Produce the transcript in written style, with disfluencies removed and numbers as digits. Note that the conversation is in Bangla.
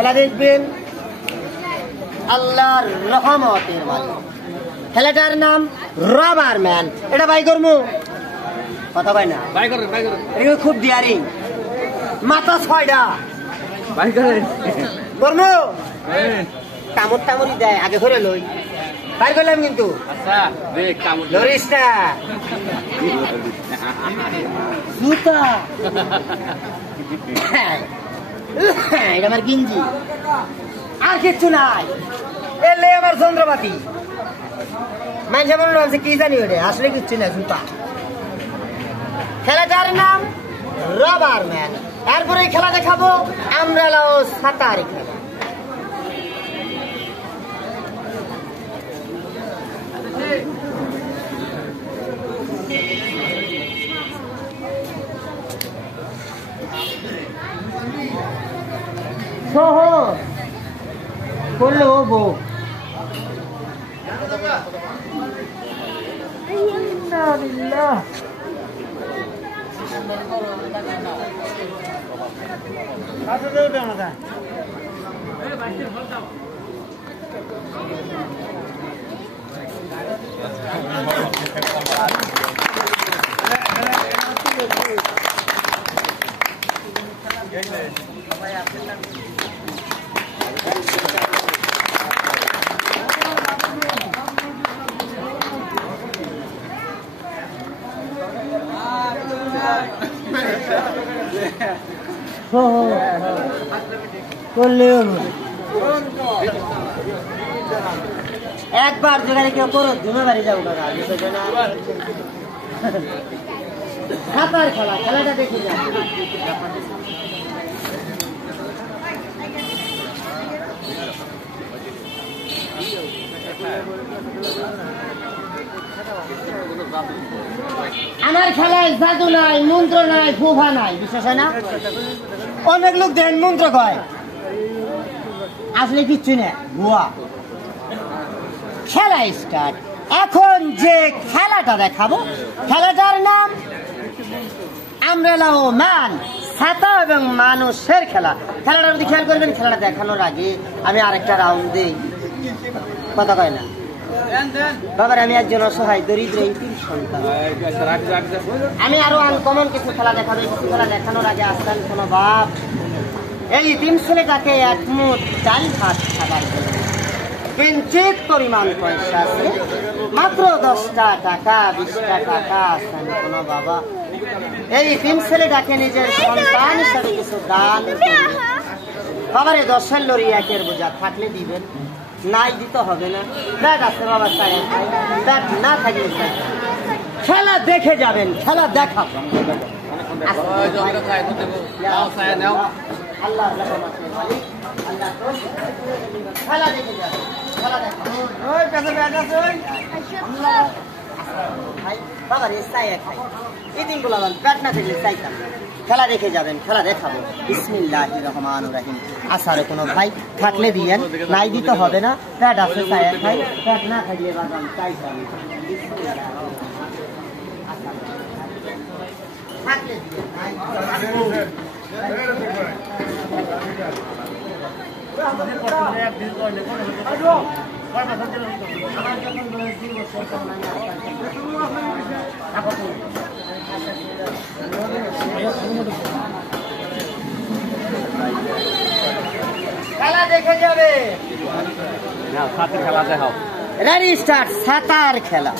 খেলা দেখবেন আল্লাহর রহমতের মাঝে। খেলাটার নাম রাবার ম্যান। এটা বাই করবো কথা পাই না, এটা খুব ডিয়ারিং, মাথা 6টা করবো, কামড় টামড়ি দেয় আগে ধরে লই, বাই করলাম কিন্তু ধরিস না জুতা। এটা আমার গিঞ্জি, আর কিচ্ছু নাই। এলে আমার যন্ত্রপাতি মানুষ মনে হচ্ছে কি জানি ওটা, আসলে কিচ্ছু না, জুতা। খেলাটার নাম রাবার ম্যান। এরপরে খেলা দেখাবো আমব্রেলা ও ছাতার খেলা। করলে হবো একবার যেখানে কেউ করো জমে বাড়ি যাবো কাকা। খাতার খেলা, খেলাটা দেখে যাও। আমার খেলায় জাদু নাই, মন্ত্র নাই, ফুফা নাই, বিশ্বাস হয় না? অনেক লোক দেন মন্ত্র কয়, আসলে কিচ্ছু না, ভুয়া। খেলা স্টার্ট। এখন যে খেলাটা দেখাবো খেলাটার নাম আমব্রেলা ও ম্যান, ছাতা এবং মানুষের খেলা। খেলাটার প্রতি খেয়াল করবেন। খেলাটা দেখানোর আগে আমি আরেকটা রাউন্ড দিই, কথা কয় না বাবার। আমি একজন অসহায় দরিদ্র ইতিম সন্তান। আমি আরো আনকমন কিছু খেলা দেখাবো। কিছু খেলা দেখানোর আগে আসতেন কোনো বাপ এই ইতিম ছেলেটাকে এক মুঠ চাল ভাত খাবার কিঞ্চিত পরিমাণ পয়সা আছে, মাত্র 10টা টাকা 20টা টাকা আসতেন কোনো বাবা এই ইতিম ছেলেটাকে নিজের সন্তান হিসাবে কিছু দান বাবারে 10 লরি একের বোঝা থাকলে দিবেন, নাই দিতে হবে না। ব্যাট আছে বাবা, চাই ব্যাট না থাকলে চাই। খেলা দেখে যাবেন, খেলা দেখাবো। খেলা দেখে যাবেন, খেলা দেখাবো। বাবার চাই খাই এই দিনগুলো ব্যাট না থাকলে চাইতাম। খেলা দেখে যাবেন, খেলা দেখাবো। বিসমিল্লাহির রহমানির রহিম। আসারে কোনো ভাই থাকলে দিয়েন, নাই দিতে হবে না। ব্যাট আছে চাই খাই, ব্যাট না থাকলে বাদাম চাইতাম। থাকলে দিয়েন, খেলা দেখে যাবে। খেলা দেখাও। Ready start. ছাতার খেলা।